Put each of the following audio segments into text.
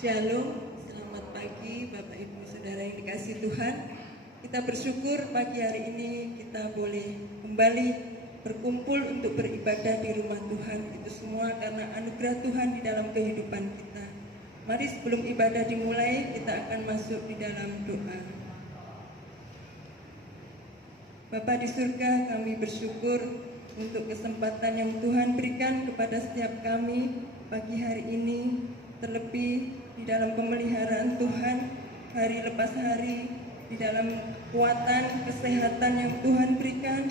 Shalom, selamat pagi Bapak Ibu Saudara yang dikasihi Tuhan. Kita bersyukur pagi hari ini kita boleh kembali berkumpul untuk beribadah di rumah Tuhan. Itu semua karena anugerah Tuhan di dalam kehidupan kita. Mari sebelum ibadah dimulai kita akan masuk di dalam doa. Bapa di surga, kami bersyukur untuk kesempatan yang Tuhan berikan kepada setiap kami pagi hari ini, terlebih di dalam pemeliharaan Tuhan hari lepas hari, di dalam kekuatan, kesehatan yang Tuhan berikan,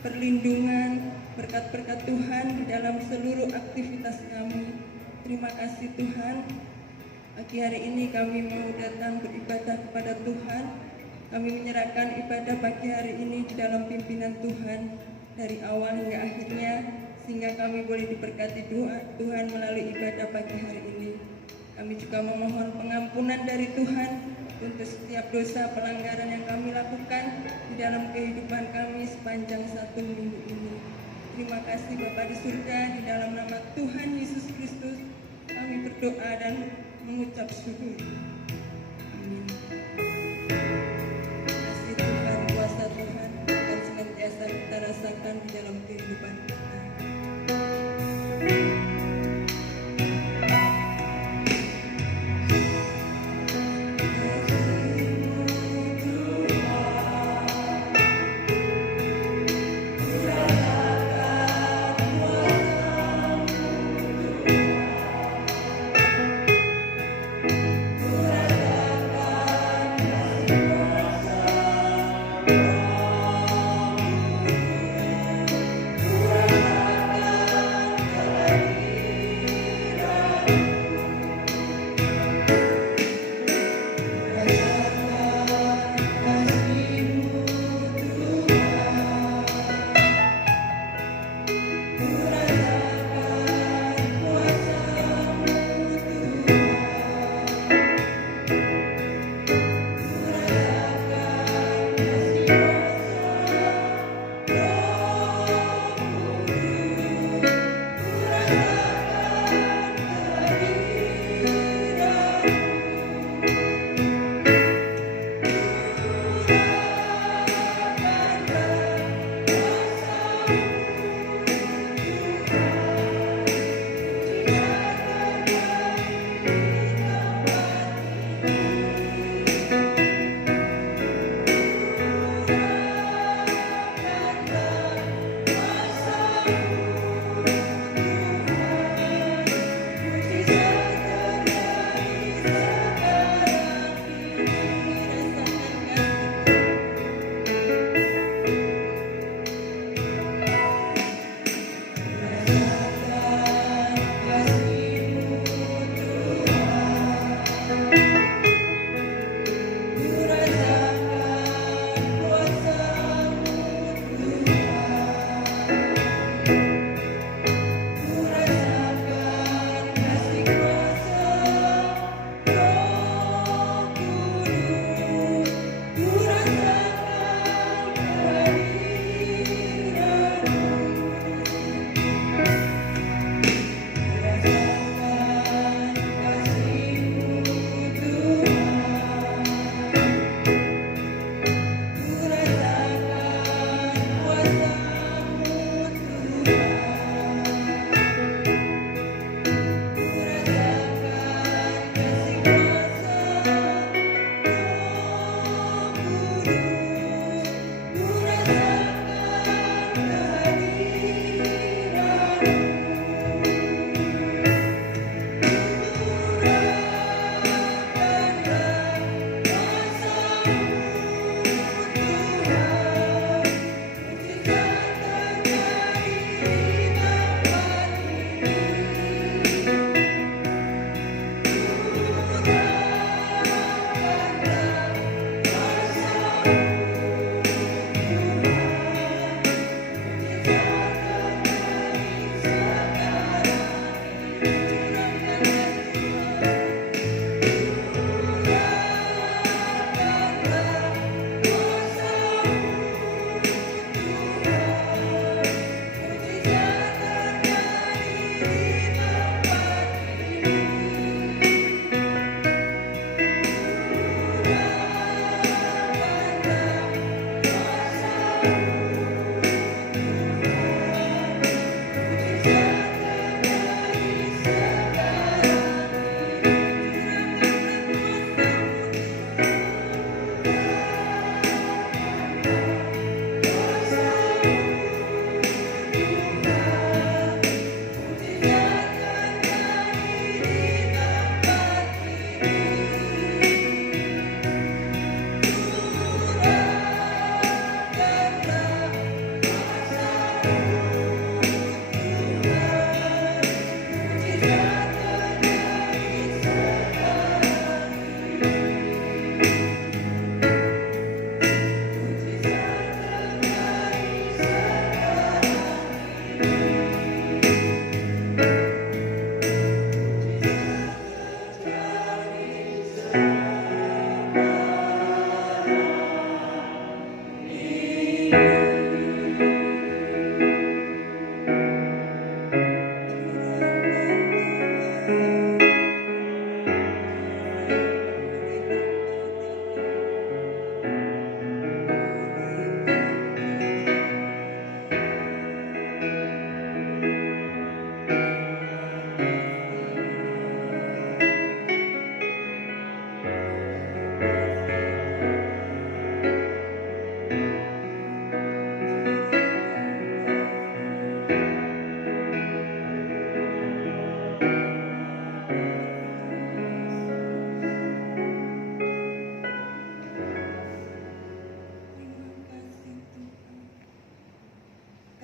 perlindungan, berkat-berkat Tuhan di dalam seluruh aktivitas kami. Terima kasih Tuhan. Pagi hari ini kami mau datang beribadah kepada Tuhan. Kami menyerahkan ibadah pagi hari ini di dalam pimpinan Tuhan dari awal hingga akhirnya, sehingga kami boleh diberkati Tuhan melalui ibadah pagi hari ini. Kami juga memohon pengampunan dari Tuhan untuk setiap dosa pelanggaran yang kami lakukan di dalam kehidupan kami sepanjang 1 minggu ini. Terima kasih Bapa di surga, di dalam nama Tuhan Yesus Kristus kami berdoa dan mengucap syukur. Amin. Terima kasih Tuhan, kuasa Tuhan akan senantiasa kita rasakan di dalam kehidupan kita.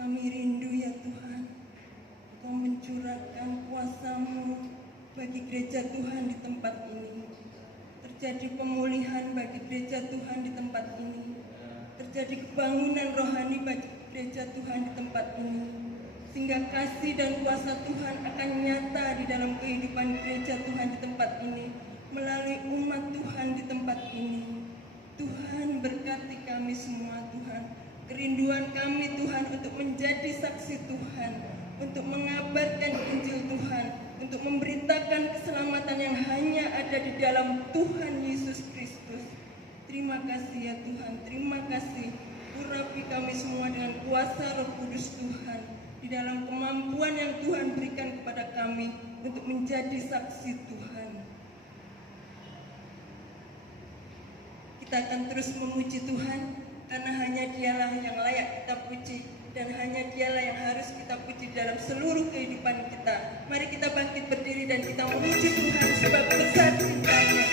Kami rindu ya Tuhan, Engkau mencurahkan kuasa-Mu bagi gereja Tuhan di tempat ini. Terjadi pemulihan bagi gereja Tuhan di tempat ini. Terjadi kebangunan rohani bagi gereja Tuhan di tempat ini. Sehingga kasih dan kuasa Tuhan akan nyata di dalam kehidupan gereja Tuhan di tempat ini. Melalui umat Tuhan di tempat ini. Tuhan berkati kami semua Tuhan. Kerinduan kami Tuhan untuk menjadi saksi Tuhan, untuk mengabarkan Injil Tuhan, untuk memberitakan keselamatan yang hanya ada di dalam Tuhan Yesus Kristus. Terima kasih ya Tuhan, terima kasih. Urapi kami semua dengan kuasa Roh Kudus Tuhan, di dalam kemampuan yang Tuhan berikan kepada kami untuk menjadi saksi Tuhan. Kita akan terus memuji Tuhan, karena hanya Dialah yang layak kita puji, dan hanya Dialah yang harus kita puji dalam seluruh kehidupan kita. Mari kita bangkit berdiri dan kita memuji Tuhan sebab besar cintanya.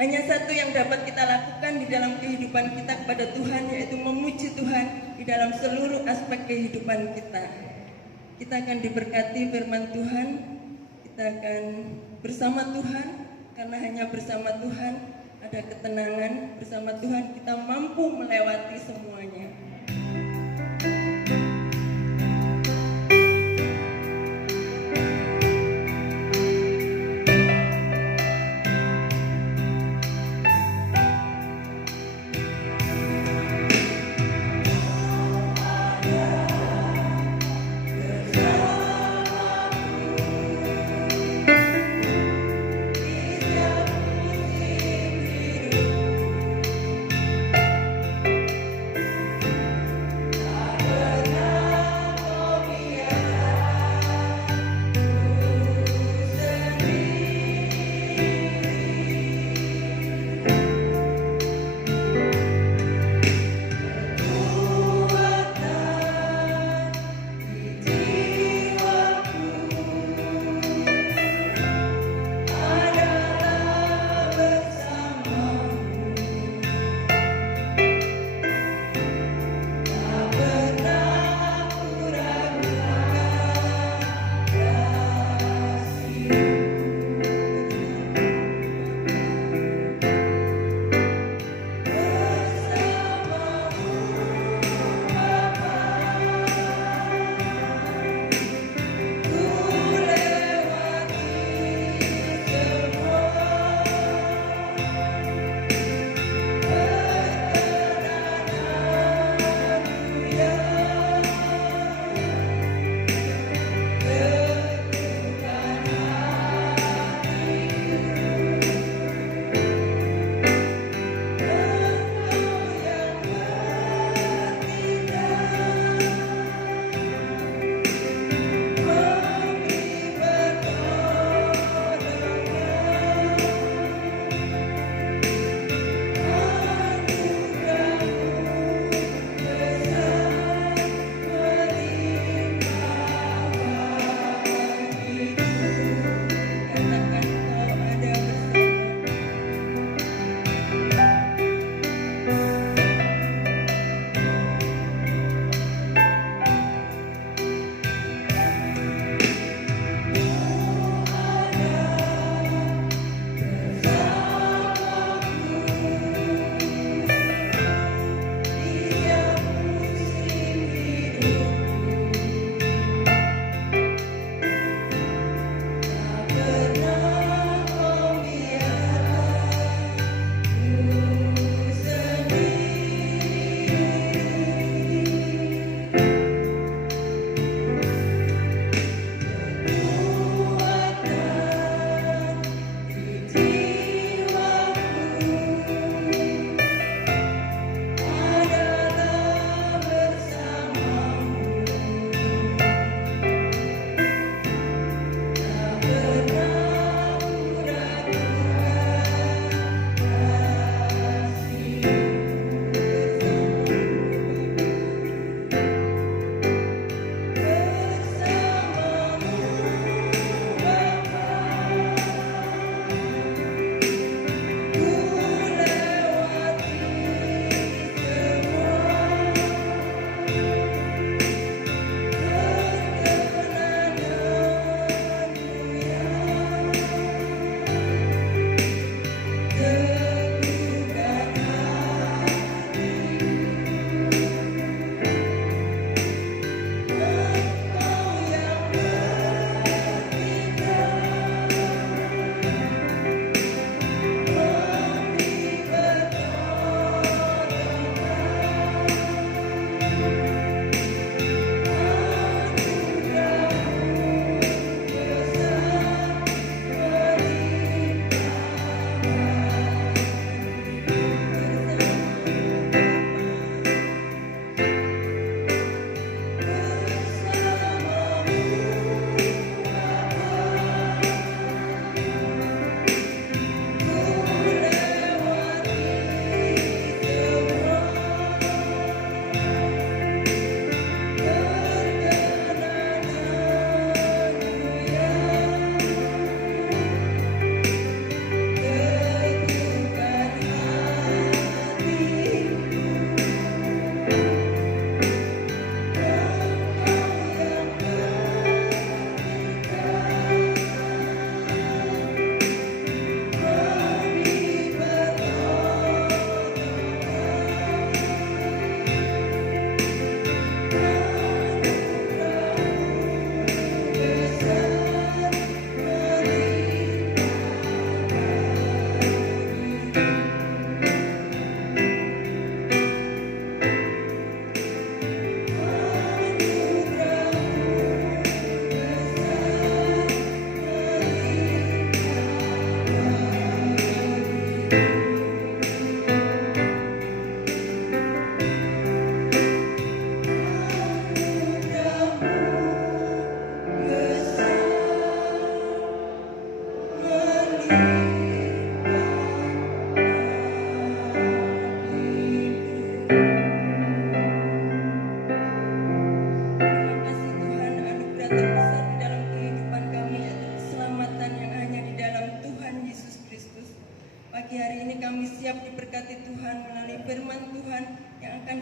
Hanya satu yang dapat kita lakukan di dalam kehidupan kita kepada Tuhan, yaitu memuji Tuhan di dalam seluruh aspek kehidupan kita. Kita akan diberkati firman Tuhan, kita akan bersama Tuhan, karena hanya bersama Tuhan ada ketenangan, bersama Tuhan kita mampu melewati semuanya.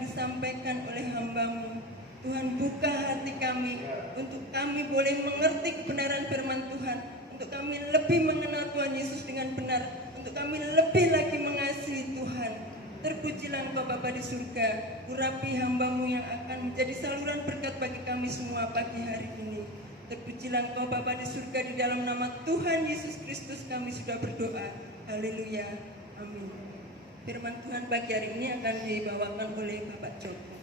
disampaikan oleh hamba-Mu. Tuhan, buka hati kami untuk kami boleh mengerti kebenaran firman Tuhan, untuk kami lebih mengenal Tuhan Yesus dengan benar, untuk kami lebih lagi mengasihi Tuhan. Terpujilah Engkau Bapa di surga, urapi hamba-Mu yang akan menjadi saluran berkat bagi kami semua pagi hari ini. Terpujilah Engkau Bapa di surga, di dalam nama Tuhan Yesus Kristus kami sudah berdoa. Haleluya. Amin. Firman Tuhan pagi hari ini akan dibawakan oleh Bapak Joko.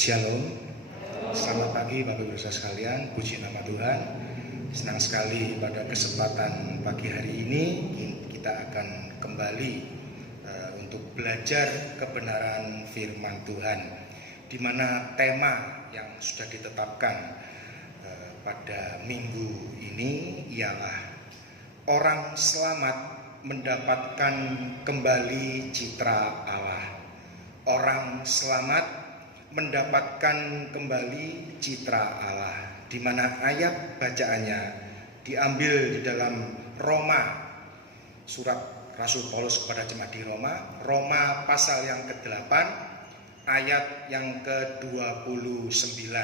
Shalom. Selamat pagi Bapak Ibu Saudara sekalian, puji nama Tuhan. Senang sekali pada kesempatan pagi hari ini kita akan kembali untuk belajar kebenaran firman Tuhan, di mana tema yang sudah ditetapkan pada minggu ini ialah orang selamat mendapatkan kembali citra Allah. Orang selamat mendapatkan kembali citra Allah, di mana ayat bacaannya diambil di dalam Roma, surat Rasul Paulus kepada jemaat di Roma, Roma pasal yang ke-8 ayat yang ke-29.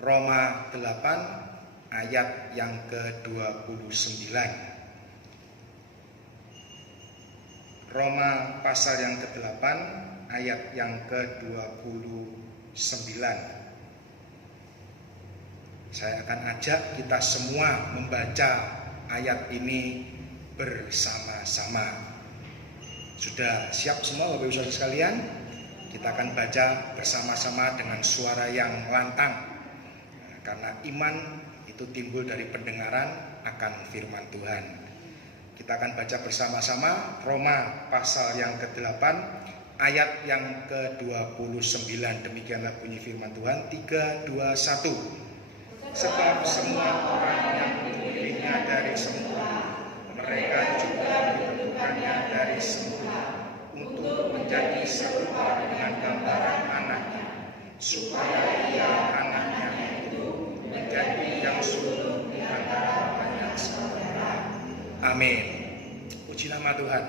Roma 8 ayat yang ke-29. Roma pasal yang ke-8 ayat yang ke-29. Saya akan ajak kita semua membaca ayat ini bersama-sama. Sudah siap semua Bapak Ibu Saudara sekalian? Kita akan baca bersama-sama dengan suara yang lantang. Karena iman itu timbul dari pendengaran akan firman Tuhan. Kita akan baca bersama-sama Roma pasal yang ke-8 ayat yang ke-29. Demikianlah bunyi firman Tuhan. 3, 2, 1. Sebab semua orang yang dipilihnya dari semula, mereka juga ditentukannya dari semula untuk menjadi serupa dengan gambaran anaknya, supaya ia anaknya itu menjadi yang sulung di antara banyak saudara. Amin. Puji nama Tuhan.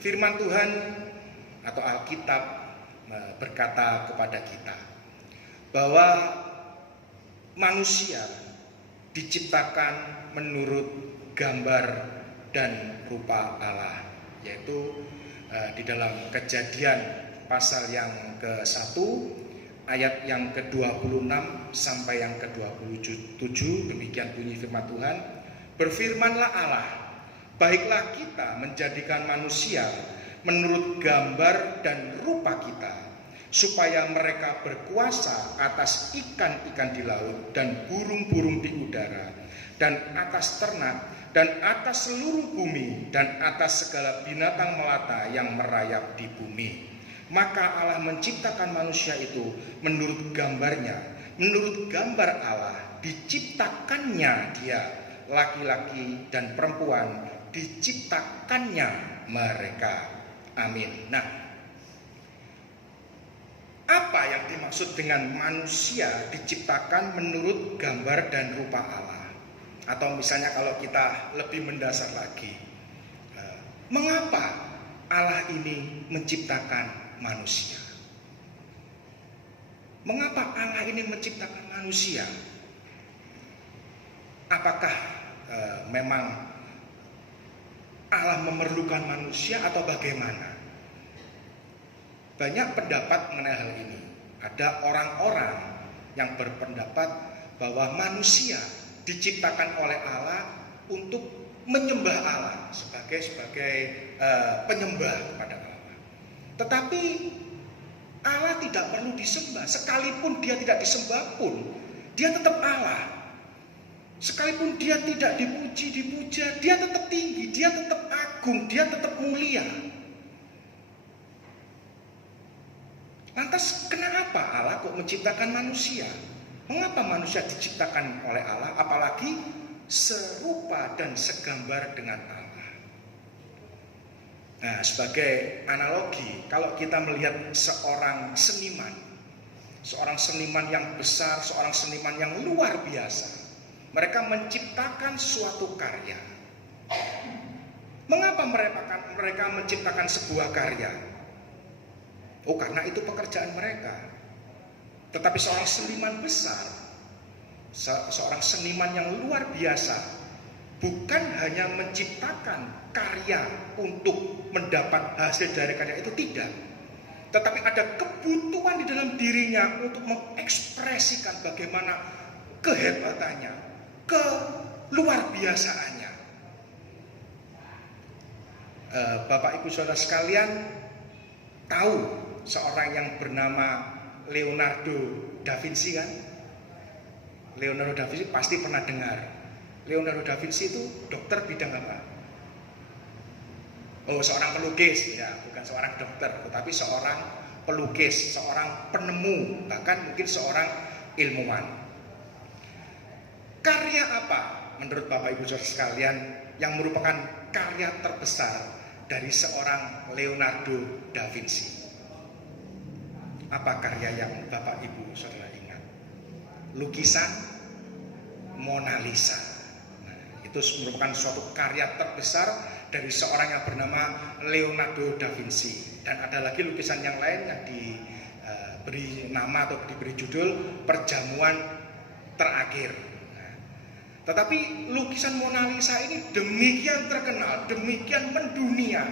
Firman Tuhan atau Alkitab berkata kepada kita bahwa manusia diciptakan menurut gambar dan rupa Allah, yaitu di dalam Kejadian pasal yang ke-1 ayat yang ke-26 sampai yang ke-27. Demikian bunyi firman Tuhan. Berfirmanlah Allah, baiklah kita menjadikan manusia menurut gambar dan rupa kita, supaya mereka berkuasa atas ikan-ikan di laut dan burung-burung di udara, dan atas ternak, dan atas seluruh bumi, dan atas segala binatang melata yang merayap di bumi. Maka Allah menciptakan manusia itu menurut gambarnya, menurut gambar Allah diciptakannya dia, laki-laki dan perempuan diciptakannya mereka. Amin. Nah, apa yang dimaksud dengan manusia diciptakan menurut gambar dan rupa Allah? Atau misalnya kalau kita lebih mendasar lagi, mengapa Allah ini menciptakan manusia? Mengapa Allah ini menciptakan manusia? Apakah memang Allah memerlukan manusia atau bagaimana? Banyak pendapat mengenai hal ini. Ada orang-orang yang berpendapat bahwa manusia diciptakan oleh Allah untuk menyembah Allah sebagai penyembah kepada Allah. Tetapi Allah tidak perlu disembah. Sekalipun dia tidak disembah pun, dia tetap Allah. Sekalipun dia tidak dipuja, dia tetap tinggi, dia tetap agung, dia tetap mulia. Lantas kenapa Allah kok menciptakan manusia? Mengapa manusia diciptakan oleh Allah, apalagi serupa dan segambar dengan Allah? Nah, sebagai analogi, kalau kita melihat seorang seniman yang besar, seorang seniman yang luar biasa, mereka menciptakan suatu karya. Mengapa mereka menciptakan sebuah karya? Oh, karena itu pekerjaan mereka. Tetapi seorang seniman besar, seorang seniman yang luar biasa, bukan hanya menciptakan karya untuk mendapat hasil dari karya itu, tidak. Tetapi ada kebutuhan di dalam dirinya untuk mengekspresikan bagaimana kehebatannya, keluar biasaannya. Bapak Ibu Saudara sekalian tahu seorang yang bernama Leonardo da Vinci kan? Leonardo da Vinci pasti pernah dengar. Leonardo da Vinci itu dokter bidang apa? Oh, seorang pelukis, ya, bukan seorang dokter, tetapi seorang pelukis, seorang penemu, bahkan mungkin seorang ilmuwan. Karya apa menurut Bapak Ibu Saudara sekalian yang merupakan karya terbesar dari seorang Leonardo da Vinci? Apa karya yang Bapak Ibu Saudara ingat? Lukisan Mona Lisa. Nah, itu merupakan suatu karya terbesar dari seorang yang bernama Leonardo da Vinci. Dan ada lagi lukisan yang lain yang diberi nama atau diberi judul Perjamuan Terakhir. Nah, tetapi lukisan Mona Lisa ini demikian terkenal, demikian mendunia.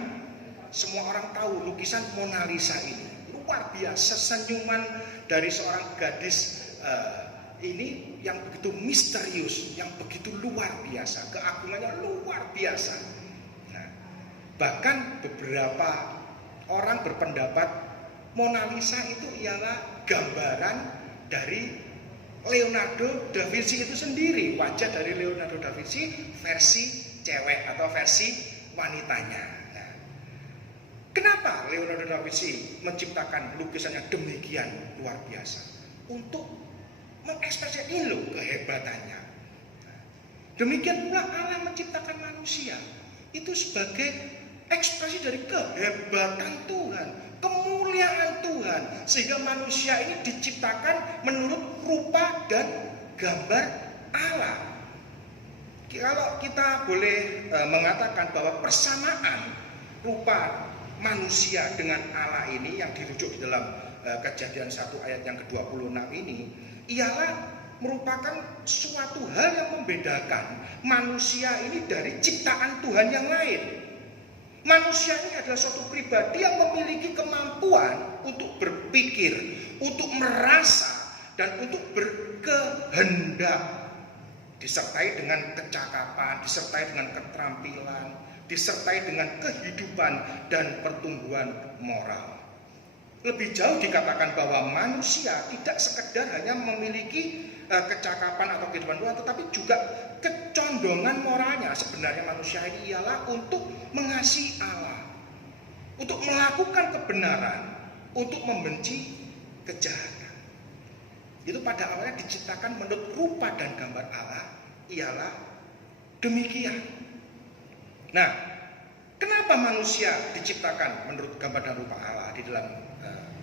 Semua orang tahu lukisan Mona Lisa ini. Luar biasa, senyuman dari seorang gadis ini yang begitu misterius, yang begitu luar biasa, keagungannya luar biasa. Nah, bahkan beberapa orang berpendapat Mona Lisa itu ialah gambaran dari Leonardo da Vinci itu sendiri, wajah dari Leonardo da Vinci versi cewek atau versi wanitanya. Kenapa Leonardo da Vinci menciptakan lukisan yang demikian luar biasa? Untuk mengekspresikan ini loh kehebatannya. Demikian pula Allah menciptakan manusia. Itu sebagai ekspresi dari kehebatan Tuhan, kemuliaan Tuhan. Sehingga manusia ini diciptakan menurut rupa dan gambar Allah. Kalau kita boleh mengatakan bahwa persamaan rupa manusia dengan Allah ini yang dirujuk di dalam Kejadian 1 ayat yang ke-26 ini ialah merupakan suatu hal yang membedakan manusia ini dari ciptaan Tuhan yang lain. Manusia ini adalah suatu pribadi yang memiliki kemampuan untuk berpikir, untuk merasa, dan untuk berkehendak, disertai dengan kecakapan, disertai dengan keterampilan, disertai dengan kehidupan dan pertumbuhan moral. Lebih jauh dikatakan bahwa manusia tidak sekedar hanya memiliki kecakapan atau kehidupan moral, tetapi juga kecondongan moralnya. Sebenarnya manusia ini ialah untuk mengasihi Allah, untuk melakukan kebenaran, untuk membenci kejahatan. Itu pada awalnya diciptakan menurut rupa dan gambar Allah ialah demikian. Nah, kenapa manusia diciptakan menurut gambar dan rupa Allah? Di dalam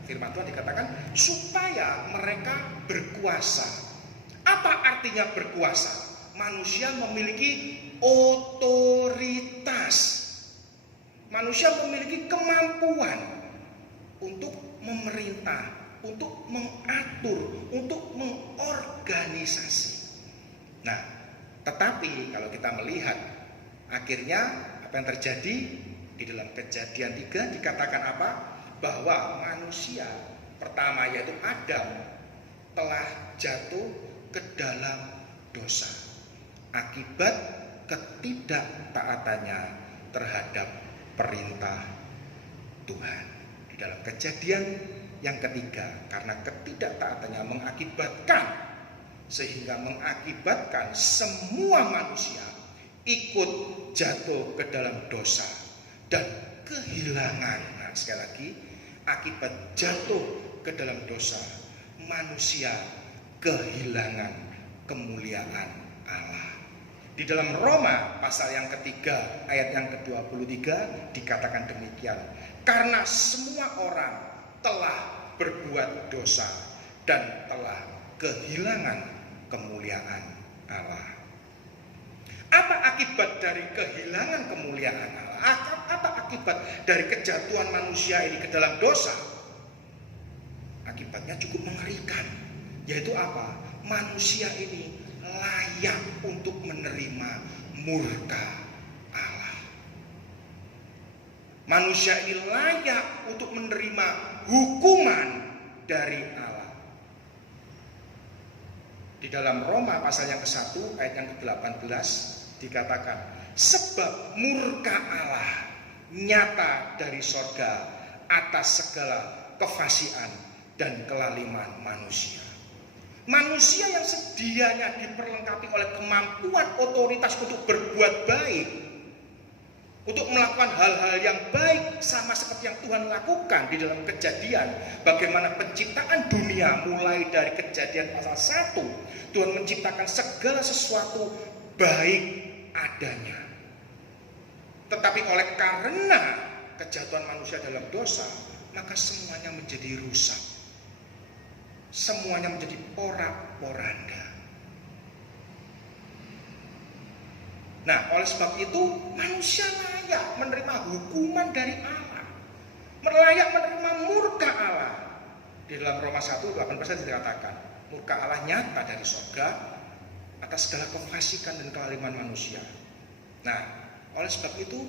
firman Tuhan dikatakan supaya mereka berkuasa. Apa artinya berkuasa? Manusia memiliki otoritas. Manusia memiliki kemampuan untuk memerintah, untuk mengatur, untuk mengorganisasi. Nah, tetapi kalau kita melihat akhirnya apa yang terjadi di dalam Kejadian 3 dikatakan apa? Bahwa manusia pertama yaitu Adam telah jatuh ke dalam dosa akibat ketidaktaatannya terhadap perintah Tuhan. Di dalam Kejadian yang ketiga, karena ketidaktaatannya mengakibatkan semua manusia ikut jatuh ke dalam dosa dan kehilangan. Nah, sekali lagi, akibat jatuh ke dalam dosa, manusia kehilangan kemuliaan Allah. Di dalam Roma pasal yang ketiga ayat yang ke-23 dikatakan demikian, karena semua orang telah berbuat dosa dan telah kehilangan kemuliaan Allah. Apa akibat dari kehilangan kemuliaan Allah? Apa akibat dari kejatuhan manusia ini ke dalam dosa? Akibatnya cukup mengerikan, yaitu apa? Manusia ini layak untuk menerima murka Allah. Manusia ini layak untuk menerima hukuman dari Allah. Di dalam Roma pasal yang ke-1 ayat yang ke-18 dikatakan, sebab murka Allah nyata dari sorga atas segala kefasihan dan kelaliman manusia. Manusia yang sedianya diperlengkapi oleh kemampuan otoritas untuk berbuat baik, untuk melakukan hal-hal yang baik sama seperti yang Tuhan lakukan di dalam Kejadian. Bagaimana penciptaan dunia mulai dari Kejadian pasal 1, Tuhan menciptakan segala sesuatu baik adanya. Tetapi oleh karena kejatuhan manusia dalam dosa, maka semuanya menjadi rusak. Semuanya menjadi porak-poranda. Nah, oleh sebab itu manusia layak menerima hukuman dari Allah, layak menerima murka Allah. Di dalam Roma 1:18 dikatakan, murka Allah nyata dari surga atas segala kefasikan dan kelaliman manusia. Nah, oleh sebab itu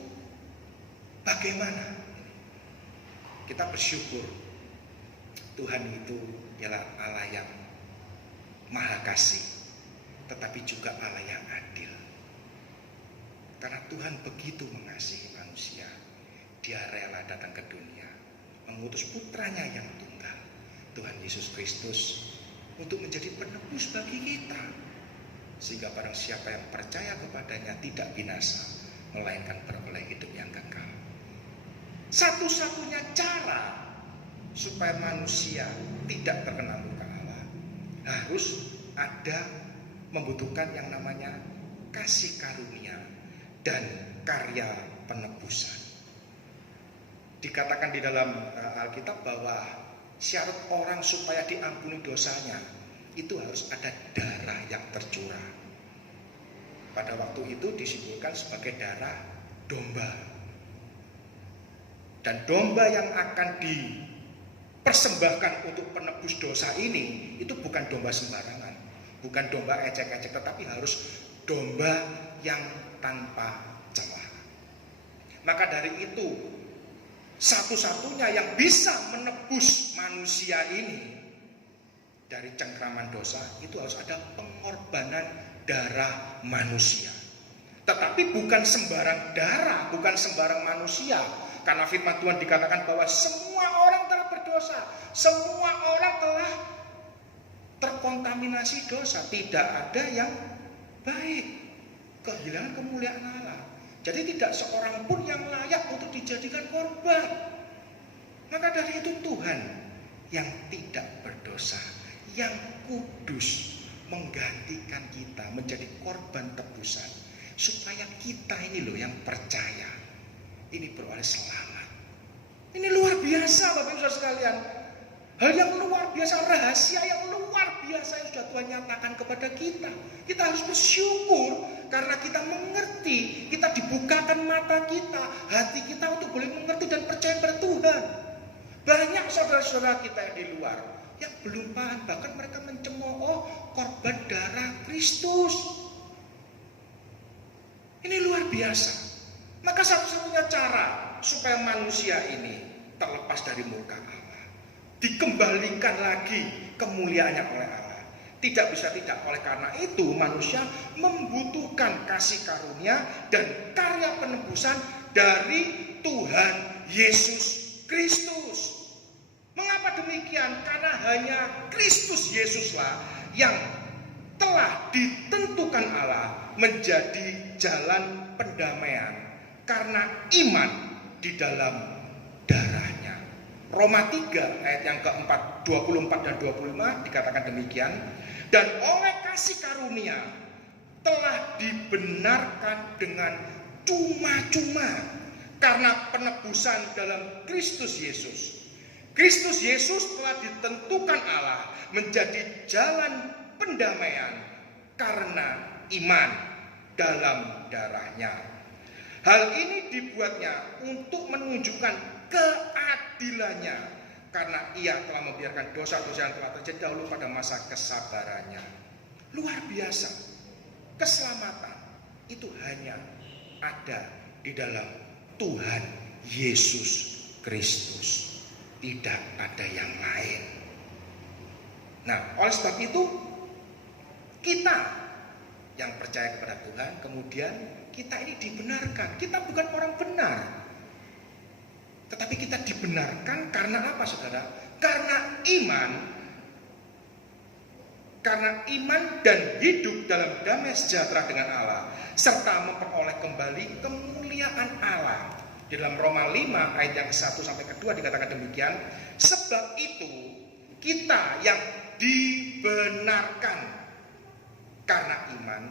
bagaimana kita bersyukur Tuhan itu ialah Allah yang maha kasih, tetapi juga Allah yang adil. Karena Tuhan begitu mengasihi manusia, Dia rela datang ke dunia, mengutus putranya yang tunggal, Tuhan Yesus Kristus, untuk menjadi penebus bagi kita. Sehingga barang siapa yang percaya kepadanya tidak binasa, melainkan beroleh hidup yang kekal. Satu-satunya cara supaya manusia tidak terkena murka Allah, harus ada, membutuhkan yang namanya kasih karunia dan karya penebusan. Dikatakan di dalam Alkitab bahwa syarat orang supaya diampuni dosanya itu harus ada darah yang tercurah. Pada waktu itu disimbolkan sebagai darah domba. Dan domba yang akan dipersembahkan untuk penebus dosa ini itu bukan domba sembarangan, bukan domba ecek-ecek, tetapi harus domba yang tanpa celah. Maka dari itu, satu-satunya yang bisa menebus manusia ini dari cengkraman dosa itu harus ada pengorbanan darah manusia. Tetapi bukan sembarang darah, bukan sembarang manusia. Karena firman Tuhan dikatakan bahwa semua orang telah berdosa, semua orang telah terkontaminasi dosa, tidak ada yang baik, kehilangan kemuliaan Allah. Jadi tidak seorang pun yang layak untuk dijadikan korban. Maka dari itu Tuhan yang tidak berdosa, yang kudus, menggantikan kita menjadi korban tebusan, supaya kita ini loh yang percaya ini beroleh selamat. Ini luar biasa Bapak Ibu Saudara sekalian. Hal yang luar biasa, rahasia yang luar biasa yang sudah Tuhan nyatakan kepada kita. Kita harus bersyukur karena kita mengerti, kita dibukakan mata kita, hati kita untuk boleh mengerti dan percaya pada Tuhan. Banyak saudara-saudara kita yang di luar yang belum paham, bahkan mereka mencemooh korban darah Kristus. Ini luar biasa. Maka satu-satunya cara supaya manusia ini terlepas dari murka Allah, dikembalikan lagi kemuliaannya oleh Allah. Tidak bisa tidak. Oleh karena itu manusia membutuhkan kasih karunia dan karya penebusan dari Tuhan Yesus Kristus. Mengapa demikian? Karena hanya Kristus Yesuslah yang telah ditentukan Allah menjadi jalan pendamaian karena iman di dalam darahnya. Roma 3 ayat yang keempat 24 dan 25 dikatakan demikian. Dan oleh kasih karunia telah dibenarkan dengan cuma-cuma karena penebusan dalam Kristus Yesus. Kristus Yesus telah ditentukan Allah menjadi jalan pendamaian karena iman dalam darahnya. Hal ini dibuatnya untuk menunjukkan keadilannya karena ia telah membiarkan dosa-dosa yang telah terjadi dahulu pada masa kesabarannya. Luar biasa. Keselamatan itu hanya ada di dalam Tuhan Yesus Kristus. Tidak ada yang lain. Nah, oleh sebab itu kita yang percaya kepada Tuhan, kemudian kita ini dibenarkan. Kita bukan orang benar, tetapi kita dibenarkan karena apa, saudara? Karena iman dan hidup dalam damai sejahtera dengan Allah, serta memperoleh kembali kemuliaan Allah. Di dalam Roma 5 ayat yang ke-1 sampai ke-2 dikatakan demikian. Sebab itu kita yang dibenarkan karena iman,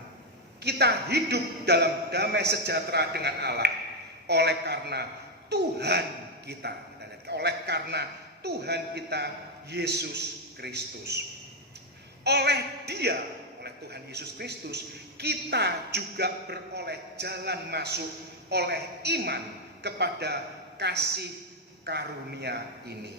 kita hidup dalam damai sejahtera dengan Allah oleh karena Tuhan kita, oleh karena Tuhan kita Yesus Kristus. Oleh Dia, oleh Tuhan Yesus Kristus, kita juga beroleh jalan masuk oleh iman kepada kasih karunia ini.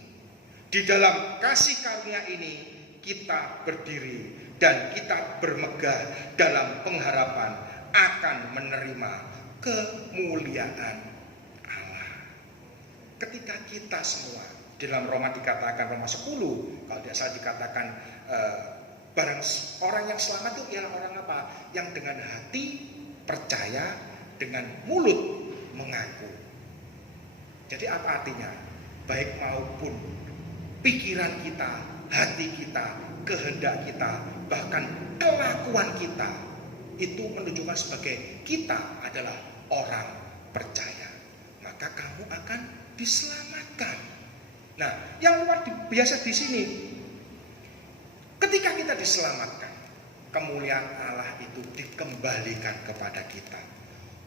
Di dalam kasih karunia ini kita berdiri dan kita bermegah dalam pengharapan akan menerima kemuliaan Allah. Ketika kita semua, di dalam Roma dikatakan, Roma 10, kalau tidak salah dikatakan barang orang yang selamat itu ialah orang apa? Yang dengan hati percaya, dengan mulut mengaku. Jadi apa artinya? Baik maupun pikiran kita, hati kita, kehendak kita, bahkan kelakuan kita itu menunjukkan sebagai kita adalah orang percaya. Maka kamu akan diselamatkan. Nah, yang luar biasa di sini, ketika kita diselamatkan, kemuliaan Allah itu dikembalikan kepada kita.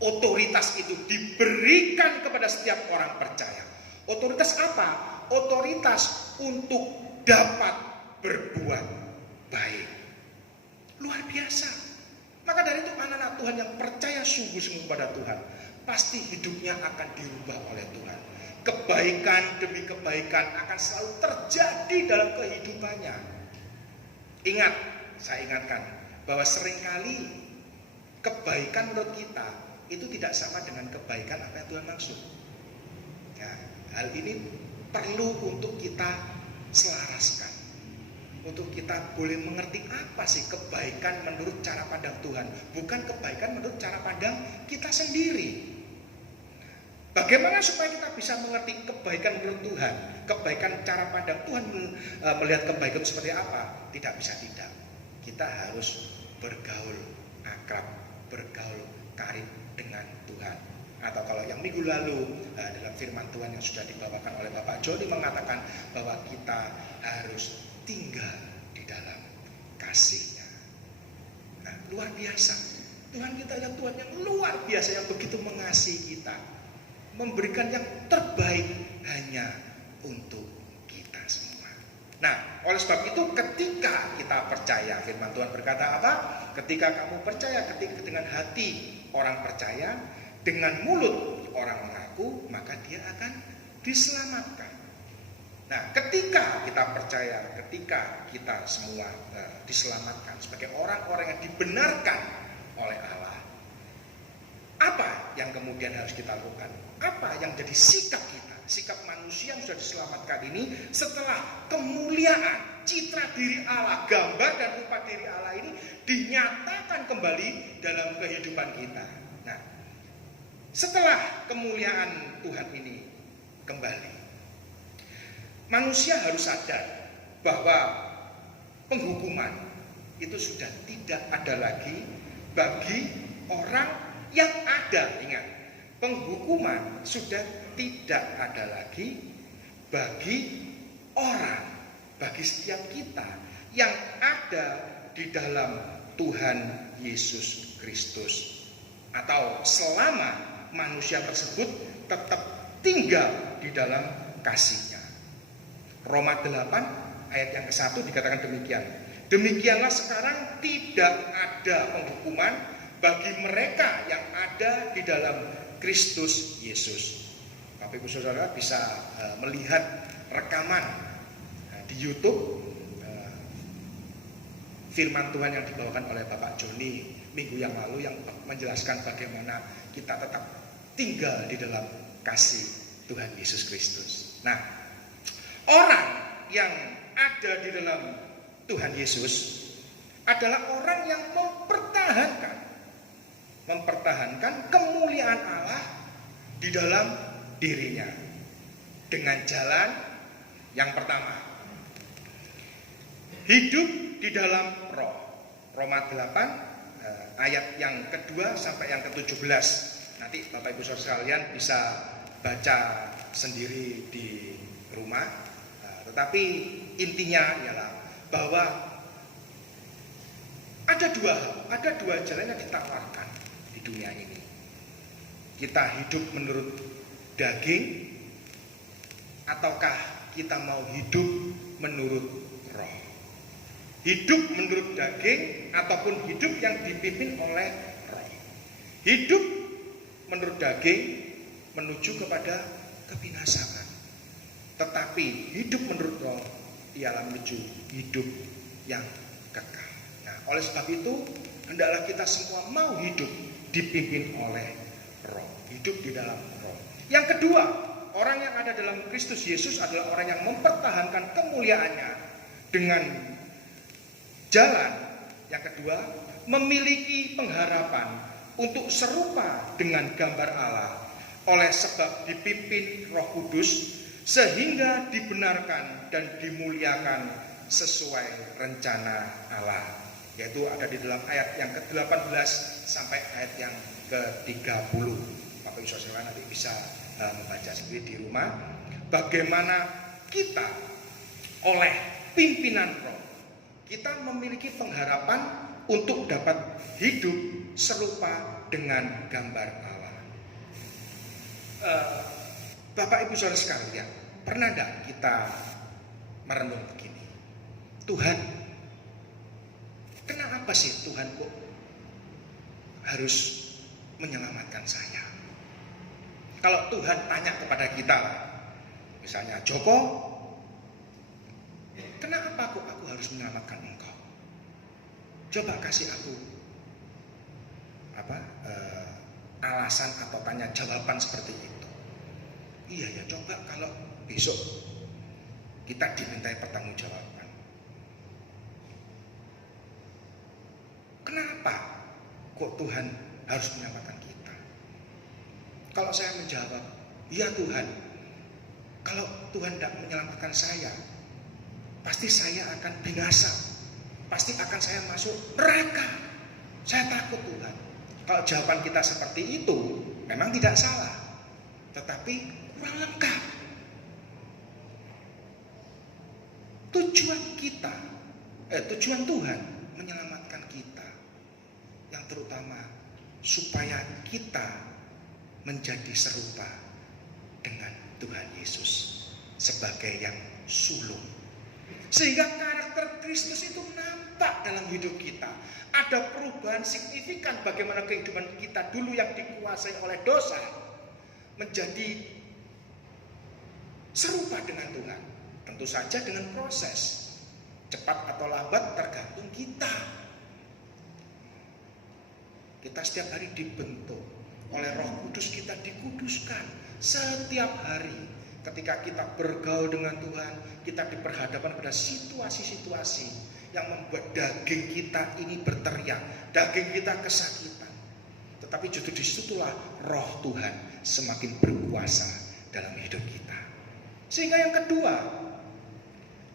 Otoritas itu diberikan kepada setiap orang percaya. Otoritas apa? Otoritas untuk dapat berbuat baik. Luar biasa. Maka dari itu anak-anak Tuhan yang percaya sungguh-sungguh pada Tuhan, pasti hidupnya akan dirubah oleh Tuhan. Kebaikan demi kebaikan akan selalu terjadi dalam kehidupannya. Ingat, saya ingatkan bahwa seringkali kebaikan menurut kita itu tidak sama dengan kebaikan apa yang Tuhan maksud. Ya, hal ini perlu untuk kita selaraskan, untuk kita boleh mengerti apa sih kebaikan menurut cara pandang Tuhan, bukan kebaikan menurut cara pandang kita sendiri. Bagaimana supaya kita bisa mengerti kebaikan menurut Tuhan, kebaikan cara pandang Tuhan melihat kebaikan seperti apa? Tidak bisa tidak. Kita harus bergaul akrab, bergaul karib dengan Tuhan. Atau kalau yang minggu lalu dalam firman Tuhan yang sudah dibawakan oleh Bapak Joni mengatakan bahwa kita harus tinggal di dalam kasih-Nya. Nah, luar biasa. Tuhan kita yang Tuhan yang luar biasa, yang begitu mengasihi kita, memberikan yang terbaik hanya untuk kita semua. Nah, oleh sebab itu ketika kita percaya, firman Tuhan berkata apa? Ketika kamu percaya, ketika dengan hati orang percaya, dengan mulut orang mengaku, maka dia akan diselamatkan. Nah, ketika kita percaya, ketika kita semua diselamatkan sebagai orang-orang yang dibenarkan oleh Allah, apa yang kemudian harus kita lakukan? Apa yang jadi sikap kita? sikap manusia yang sudah diselamatkan ini, setelah kemuliaan citra diri Allah, gambar dan rupa diri Allah ini dinyatakan kembali dalam kehidupan kita. Nah, setelah kemuliaan Tuhan ini kembali, manusia harus sadar bahwa penghukuman itu sudah tidak ada lagi bagi orang yang ada. Ingat, penghukuman sudah tidak ada lagi bagi orang, bagi setiap kita yang ada di dalam Tuhan Yesus Kristus, atau selama manusia tersebut tetap tinggal di dalam kasih-Nya. Roma 8 ayat yang ke-1 dikatakan demikian. Demikianlah sekarang tidak ada penghukuman bagi mereka yang ada di dalam Kristus Yesus. Bapak Ibu Saudara bisa melihat rekaman di YouTube firman Tuhan yang dibawakan oleh Bapak Joni minggu yang lalu, yang menjelaskan bagaimana kita tetap tinggal di dalam kasih Tuhan Yesus Kristus. Nah, orang yang ada di dalam Tuhan Yesus adalah orang yang mempertahankan kemuliaan Allah di dalam dirinya dengan jalan yang pertama, hidup di dalam roh. Roma 8 ayat yang kedua sampai yang ke-17. Nanti Bapak Ibu Saudara sekalian bisa baca sendiri di rumah. Tetapi intinya ialah bahwa ada dua jalan yang ditawarkan di dunia ini. Kita hidup menurut daging, ataukah kita mau hidup menurut roh? Hidup menurut daging ataupun hidup yang dipimpin oleh roh. Hidup menurut daging menuju kepada kebinasaan, tetapi hidup menurut roh ialah menuju hidup yang kekal. Nah, oleh sebab itu hendaklah kita semua mau hidup dipimpin oleh roh, hidup di dalam roh. Yang kedua, orang yang ada dalam Kristus Yesus adalah orang yang mempertahankan kemuliaannya dengan jalan yang kedua, memiliki pengharapan untuk serupa dengan gambar Allah oleh sebab dipimpin Roh Kudus, sehingga dibenarkan dan dimuliakan sesuai rencana Allah, yaitu ada di dalam ayat yang ke-18 sampai ayat yang ke-30. Bapak Ibu Saudara nanti bisa membaca sendiri di rumah bagaimana kita oleh pimpinan roh kita memiliki pengharapan untuk dapat hidup serupa dengan gambar Allah. Bapak Ibu Saudara sekalian, pernah tidak kita merenung begini? Tuhan, kenapa sih Tuhan kok harus menyelamatkan saya? Kalau Tuhan tanya kepada kita, misalnya, Joko, kenapa kok aku harus menyelamatkan engkau? Coba kasih aku alasan atau tanya jawaban seperti itu. Iya ya, coba kalau besok kita dimintai pertanggungjawaban. Kenapa kok Tuhan harus menyelamatkan kita? Kalau saya menjawab, iya Tuhan, kalau Tuhan tidak menyelamatkan saya, pasti saya akan binasa, pasti akan saya masuk neraka. Saya takut Tuhan. Kalau jawaban kita seperti itu, memang tidak salah, tetapi kurang lengkap. Tujuan Tuhan menyelamatkan kita, yang terutama supaya kita menjadi serupa dengan Tuhan Yesus sebagai yang sulung, sehingga karakter Kristus itu nampak dalam hidup kita. Ada perubahan signifikan bagaimana kehidupan kita dulu yang dikuasai oleh dosa menjadi serupa dengan Tuhan. Tentu saja dengan proses, cepat atau lambat tergantung kita. Kita setiap hari dibentuk oleh Roh Kudus, kita dikuduskan setiap hari Ketika kita bergaul dengan Tuhan, kita diperhadapkan pada situasi-situasi yang membuat daging kita ini berteriak, daging kita kesakitan. Tetapi justru disitulah roh Tuhan semakin berkuasa dalam hidup kita. Sehingga yang kedua,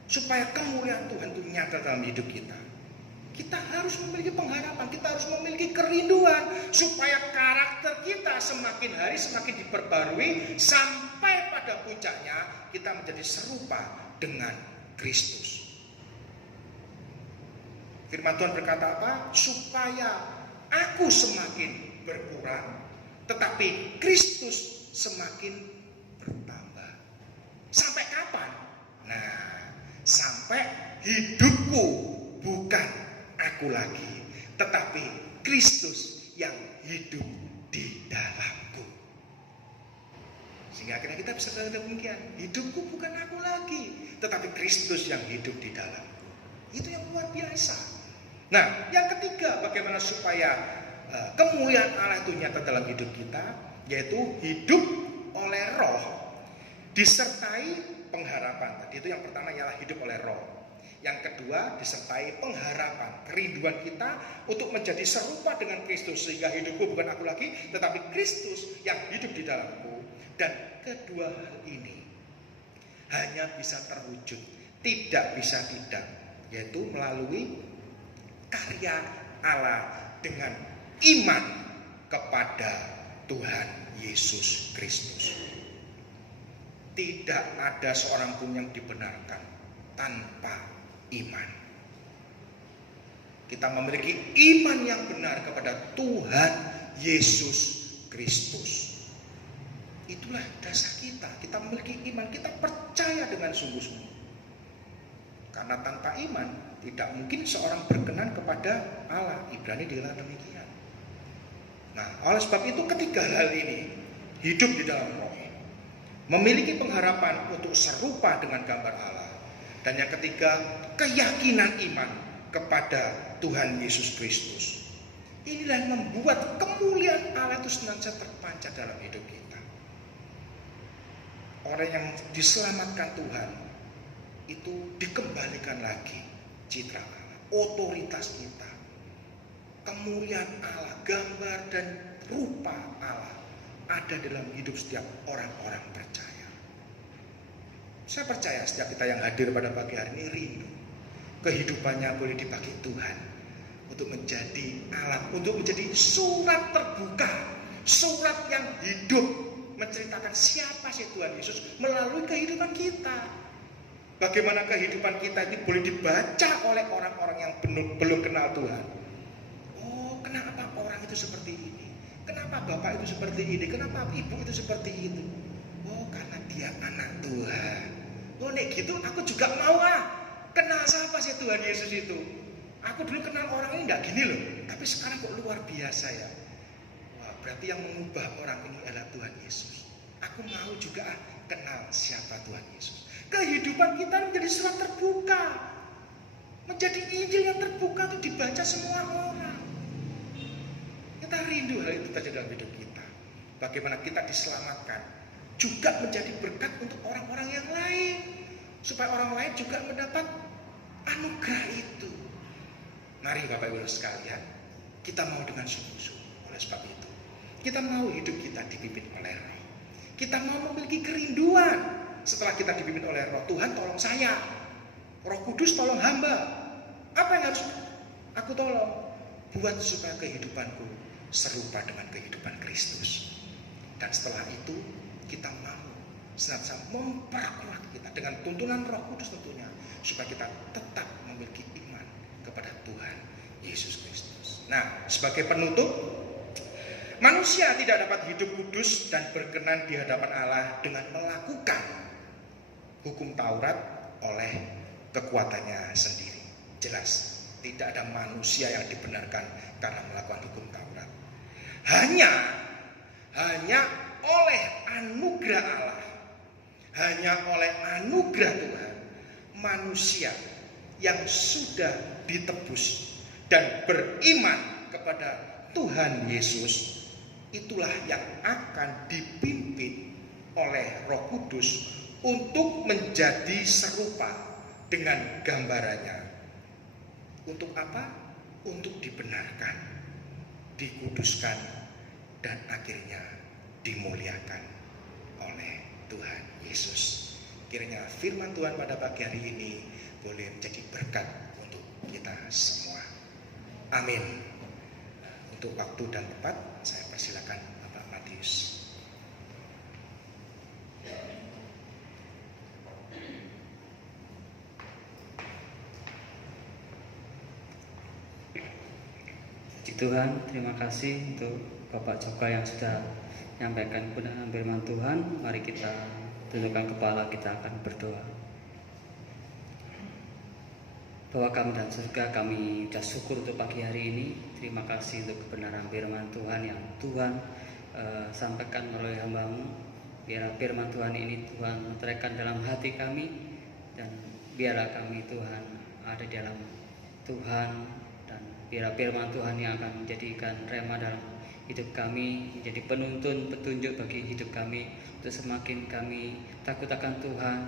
supaya kemuliaan Tuhan itu nyata dalam hidup kita, kita harus memiliki pengharapan, kita harus memiliki kerinduan supaya karakter kita semakin hari semakin diperbarui sampai pada puncaknya kita menjadi serupa dengan Kristus. Firman Tuhan berkata apa? Supaya aku semakin berkurang, tetapi Kristus semakin bertambah. Sampai kapan? Nah, sampai hidupku bukan aku lagi, tetapi Kristus yang hidup di dalamku. Sehingga akhirnya kita bisa berkata demikian, hidupku bukan aku lagi, tetapi Kristus yang hidup di dalamku. Itu yang luar biasa. Nah, yang ketiga, bagaimana supaya kemuliaan Allah itu nyata dalam hidup kita, yaitu hidup oleh roh disertai pengharapan. Tadi itu yang pertama ialah hidup oleh roh. Yang kedua disertai pengharapan, kerinduan kita untuk menjadi serupa dengan Kristus, sehingga hidupku bukan aku lagi, tetapi Kristus yang hidup di dalamku. Dan kedua hal ini hanya bisa terwujud, tidak bisa tidak, yaitu melalui karya Allah dengan iman kepada Tuhan Yesus Kristus. Tidak ada seorang pun yang dibenarkan tanpa iman. Kita memiliki iman yang benar kepada Tuhan Yesus Kristus. Itulah dasar kita. Kita memiliki iman, kita percaya dengan sungguh-sungguh. Karena tanpa iman tidak mungkin seorang berkenan kepada Allah. Ibrani dikatakan demikian. Nah, oleh sebab itu ketiga hal ini, hidup di dalam roh, memiliki pengharapan untuk serupa dengan gambar Allah, dan yang ketiga, keyakinan iman kepada Tuhan Yesus Kristus. Inilah yang membuat kemuliaan Allah itu senantiasa terpancar dalam hidup kita. Orang yang diselamatkan Tuhan itu dikembalikan lagi citra Allah, otoritas kita, kemuliaan Allah, gambar dan rupa Allah ada dalam hidup setiap orang-orang percaya. Saya percaya setiap kita yang hadir pada pagi hari ini rindu kehidupannya boleh dipakai Tuhan untuk menjadi alat, untuk menjadi surat terbuka, surat yang hidup, menceritakan siapa sih Tuhan Yesus melalui kehidupan kita. Bagaimana kehidupan kita ini boleh dibaca oleh orang-orang yang belum kenal Tuhan. Oh, kenapa orang itu seperti ini? Kenapa bapak itu seperti ini? Kenapa ibu itu seperti itu? Oh, karena dia anak Tuhan. Oh, nek gitu aku juga mau kenal siapa sih Tuhan Yesus itu. Aku dulu kenal orang ini enggak gini loh, tapi sekarang kok luar biasa ya. Wah, berarti yang mengubah orang ini adalah Tuhan Yesus. Aku mau juga kenal siapa Tuhan Yesus. Kehidupan kita menjadi surat terbuka, menjadi Injil yang terbuka itu dibaca semua orang. Kita rindu hal itu terjadi dalam hidup kita. Bagaimana kita diselamatkan juga menjadi berkat untuk orang-orang yang lain, supaya orang lain juga mendapat anugerah itu. Mari Bapak Ibu sekalian, kita mau dengan sungguh-sungguh. Oleh sebab itu, kita mau hidup kita dipimpin oleh Roh. Kita mau memiliki kerinduan setelah kita dipimpin oleh Roh. Tuhan tolong saya, Roh Kudus tolong hamba. Apa yang harus aku tolong? Buat supaya kehidupanku serupa dengan kehidupan Kristus. Dan setelah itu kita mau senantiasa memperkuat kita dengan tuntunan Roh Kudus tentunya, supaya kita tetap memiliki iman kepada Tuhan Yesus Kristus. Nah, sebagai penutup, manusia tidak dapat hidup kudus dan berkenan di hadapan Allah dengan melakukan hukum Taurat oleh kekuatannya sendiri. Jelas, tidak ada manusia yang dibenarkan karena melakukan hukum Taurat. Hanya oleh anugerah Allah, hanya oleh anugerah Tuhan, manusia yang sudah ditebus dan beriman kepada Tuhan Yesus, itulah yang akan dipimpin oleh Roh Kudus untuk menjadi serupa dengan gambarannya. Untuk apa? Untuk dibenarkan, dikuduskan, dan akhirnya dimuliakan oleh Tuhan Yesus. Kiranya firman Tuhan pada pagi hari ini boleh menjadi berkat untuk kita semua. Amin. Untuk waktu dan tempat, saya persilakan Bapak Matius. Tuhan, terima kasih untuk Bapak Joka yang sudah menyampaikan kebenaran firman Tuhan. Mari kita tundukkan kepala, kita akan berdoa. Bapa kami dan surga, kami sudah syukur untuk pagi hari ini. Terima kasih untuk kebenaran firman Tuhan yang Tuhan sampaikan melalui hamba-Mu. Biarlah firman Tuhan ini Tuhan meteraikan dalam hati kami, dan biarlah kami Tuhan ada di dalam Tuhan, dan biarlah firman Tuhan yang akan menjadikan rema dalam hidup kami, menjadi penuntun petunjuk bagi hidup kami, untuk semakin kami takut akan Tuhan,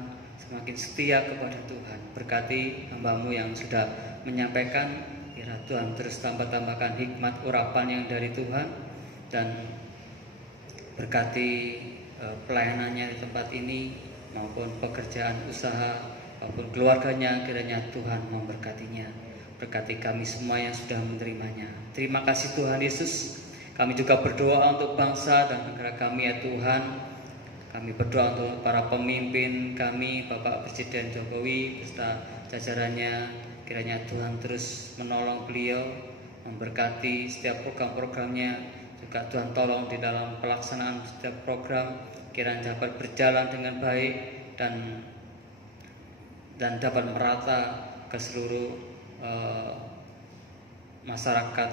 semakin setia kepada Tuhan. Berkati hamba-Mu yang sudah menyampaikan, biarlah Tuhan terus tambahkan hikmat urapan yang dari Tuhan, dan berkati pelayanannya di tempat ini maupun pekerjaan usaha maupun keluarganya. Kiranya Tuhan memberkatinya. Berkati kami semua yang sudah menerimanya. Terima kasih Tuhan Yesus. Kami juga berdoa untuk bangsa dan negara kami ya Tuhan. Kami berdoa untuk para pemimpin kami, Bapak Presiden Jokowi beserta jajarannya. Kiranya Tuhan terus menolong beliau, memberkati setiap program-programnya. Juga Tuhan tolong di dalam pelaksanaan setiap program, kiranya dapat berjalan dengan baik dan dapat merata ke seluruh masyarakat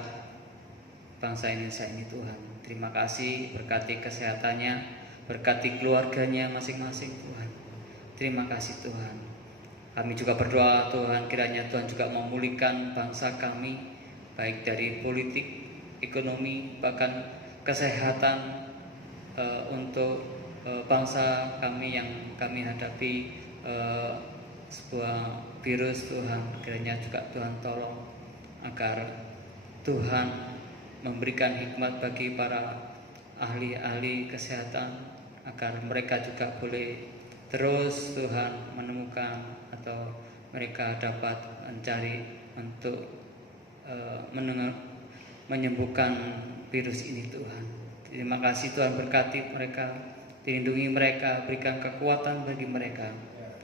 bangsa Indonesia ini Tuhan. Terima kasih, berkati kesehatannya, berkati keluarganya masing-masing Tuhan. Terima kasih Tuhan. Kami juga berdoa Tuhan, kiranya Tuhan juga memulihkan bangsa kami, baik dari politik, ekonomi, bahkan kesehatan untuk bangsa kami yang kami hadapi sebuah virus Tuhan. Kiranya juga Tuhan tolong agar Tuhan memberikan hikmat bagi para ahli-ahli kesehatan, agar mereka juga boleh terus Tuhan menemukan atau mereka dapat mencari untuk menyembuhkan virus ini Tuhan. Terima kasih Tuhan, berkati mereka, lindungi mereka, berikan kekuatan bagi mereka.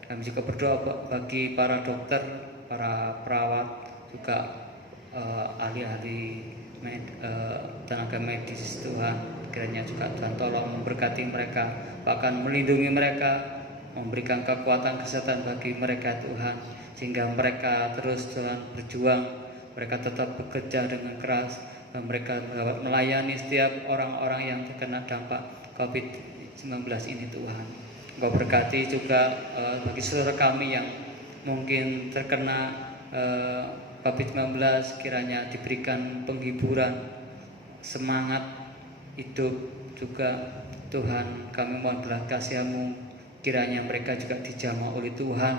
Kami juga berdoa bagi para dokter, para perawat, juga ahli-ahli tenaga medis Tuhan. Kiranya juga Tuhan tolong memberkati mereka, bahkan melindungi mereka, memberikan kekuatan kesehatan bagi mereka Tuhan, sehingga mereka terus Tuhan berjuang, mereka tetap bekerja dengan keras, dan mereka dapat melayani setiap orang-orang yang terkena dampak COVID-19 ini Tuhan. Engkau berkati juga bagi saudara kami yang mungkin terkena COVID-19, kiranya diberikan penghiburan, semangat hidup juga Tuhan. Kami mohon belas kasihan-Mu, kiranya mereka juga dijamah oleh Tuhan,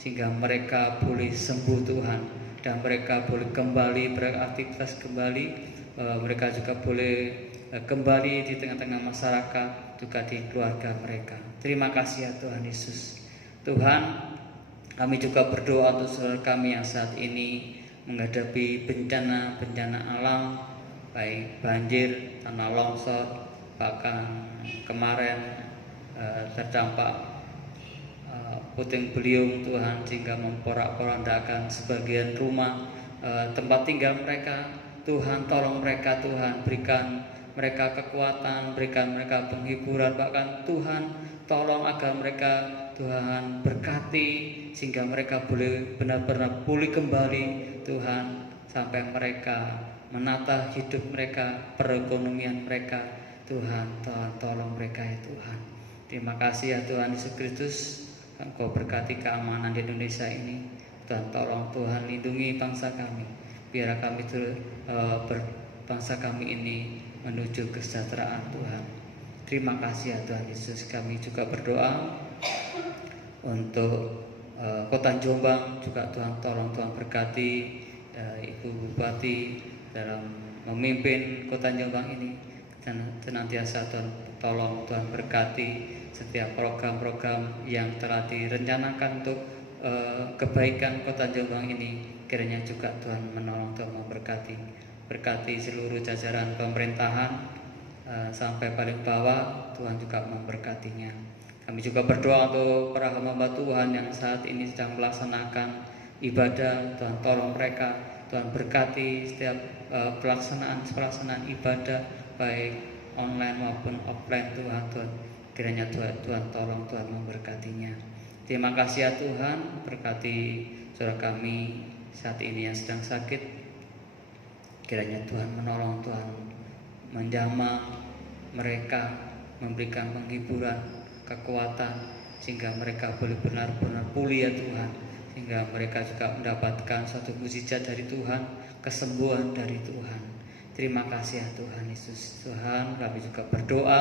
sehingga mereka boleh sembuh Tuhan, dan mereka boleh kembali beraktivitas kembali. Mereka juga boleh kembali di tengah-tengah masyarakat, juga di keluarga mereka. Terima kasih ya Tuhan Yesus. Tuhan, kami juga berdoa untuk saudara kami yang saat ini menghadapi bencana-bencana alam, baik banjir, tanah longsor, bahkan kemarin terdampak puting beliung Tuhan, sehingga memporak-porandakan sebagian rumah tempat tinggal mereka. Tuhan, tolong mereka Tuhan, berikan mereka kekuatan, berikan mereka penghiburan, bahkan Tuhan tolong agar mereka Tuhan berkati, sehingga mereka boleh benar-benar pulih kembali Tuhan, sampai mereka menata hidup mereka, perekonomian mereka Tuhan. Tuhan tolong mereka ya Tuhan. Terima kasih ya Tuhan Yesus Kristus, Engkau berkati keamanan di Indonesia ini. Tuhan tolong Tuhan lindungi bangsa kami, biar kami bangsa kami ini menuju kesejahteraan Tuhan. Terima kasih ya Tuhan Yesus. Kami juga berdoa untuk Kota Jombang juga Tuhan tolong, Tuhan berkati Ibu Bupati dalam memimpin Kota Jombang ini, dan senantiasa Tuhan tolong, Tuhan berkati setiap program-program yang telah direncanakan untuk kebaikan Kota Jombang ini. Kiranya juga Tuhan menolong, Tuhan memberkati, berkati seluruh jajaran pemerintahan sampai paling bawah, Tuhan juga memberkatinya. Kami juga berdoa untuk para hamba Tuhan yang saat ini sedang melaksanakan ibadah. Tuhan tolong mereka, Tuhan berkati setiap pelaksanaan ibadah baik online maupun offline. Tuhan kiranya Tuhan tolong, Tuhan memberkatinya. Terima kasih ya Tuhan, berkati saudara kami saat ini yang sedang sakit. Kiranya Tuhan menolong, Tuhan menjamah mereka, memberikan penghiburan, kekuatan, sehingga mereka boleh benar-benar pulih ya Tuhan, sehingga mereka juga mendapatkan suatu mukjizat dari Tuhan, kesembuhan dari Tuhan. Terima kasih ya Tuhan Yesus. Tuhan, kami juga berdoa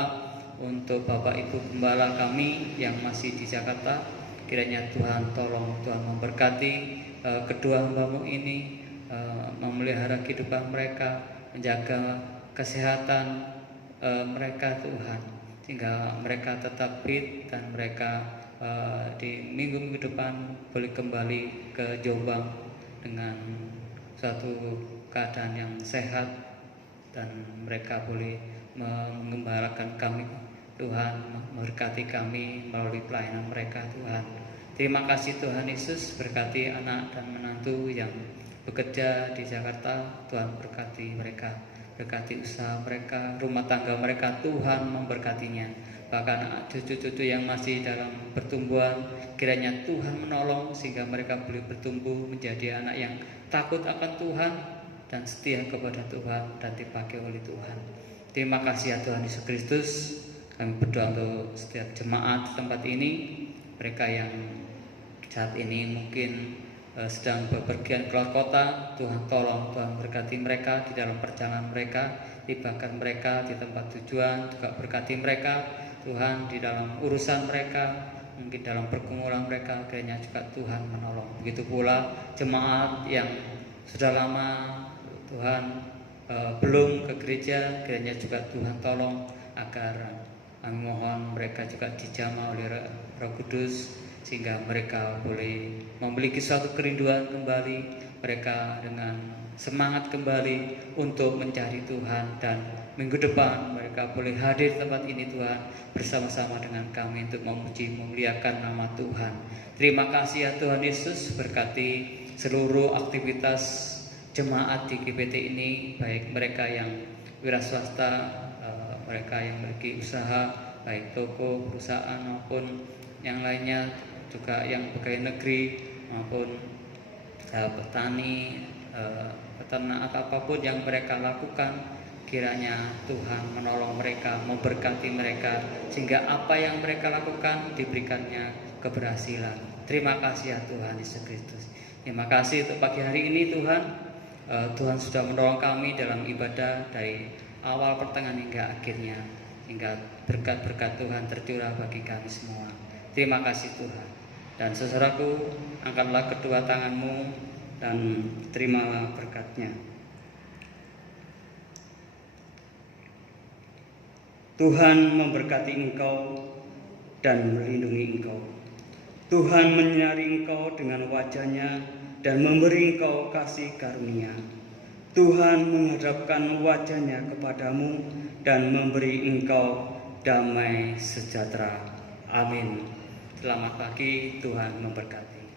untuk Bapak Ibu Gembala kami yang masih di Jakarta. Kiranya Tuhan tolong, Tuhan memberkati kedua hamba-Mu ini, memelihara kehidupan mereka, menjaga kesehatan mereka Tuhan, sehingga mereka tetap fit dan mereka di minggu-minggu depan boleh kembali ke Jombang dengan suatu keadaan yang sehat, dan mereka boleh mengembalakan kami Tuhan, memberkati kami melalui pelayanan mereka Tuhan. Terima kasih Tuhan Yesus, berkati anak dan menantu yang bekerja di Jakarta. Tuhan berkati mereka, berkati usaha mereka, rumah tangga mereka, Tuhan memberkatinya. Bahkan cucu-cucu yang masih dalam pertumbuhan, kiranya Tuhan menolong sehingga mereka boleh bertumbuh menjadi anak yang takut akan Tuhan dan setia kepada Tuhan dan dipakai oleh Tuhan. Terima kasih ya Tuhan Yesus Kristus. Kami berdoa untuk setiap jemaat di tempat ini, mereka yang saat ini mungkin sedang bepergian keluar kota. Tuhan tolong, Tuhan berkati mereka di dalam perjalanan mereka, tibakan mereka di tempat tujuan, juga berkati mereka Tuhan di dalam urusan mereka, mungkin dalam pergumulan mereka, kiranya juga Tuhan menolong. Begitu pula jemaat yang sudah lama Tuhan belum ke gereja, kiranya juga Tuhan tolong agar kami mohon mereka juga dijamah oleh Roh Kudus, sehingga mereka boleh memiliki suatu kerinduan kembali, mereka dengan semangat kembali untuk mencari Tuhan, dan minggu depan mereka boleh hadir di tempat ini Tuhan, bersama-sama dengan kami untuk memuji memuliakan nama Tuhan. Terima kasih ya Tuhan Yesus, berkati seluruh aktivitas jemaat di GPT ini, baik mereka yang wira swasta, mereka yang memiliki usaha, baik toko, perusahaan maupun yang lainnya, juga yang pegawai negeri maupun petani, peternak atau apapun yang mereka lakukan, kiranya Tuhan menolong mereka, memberkati mereka, sehingga apa yang mereka lakukan diberikannya keberhasilan. Terima kasih ya Tuhan Yesus Kristus. Terima kasih untuk pagi hari ini Tuhan. Tuhan sudah menolong kami dalam ibadah dari awal pertengahan hingga akhirnya, hingga berkat-berkat Tuhan tercurah bagi kami semua. Terima kasih Tuhan. Dan saudaraku, angkatlah kedua tanganmu dan terimalah berkatnya. Tuhan memberkati engkau dan melindungi engkau. Tuhan menyinari engkau dengan wajah-Nya dan memberi engkau kasih karunia. Tuhan menghadapkan wajah-Nya kepadamu dan memberi engkau damai sejahtera. Amin. Selamat pagi, Tuhan memberkati.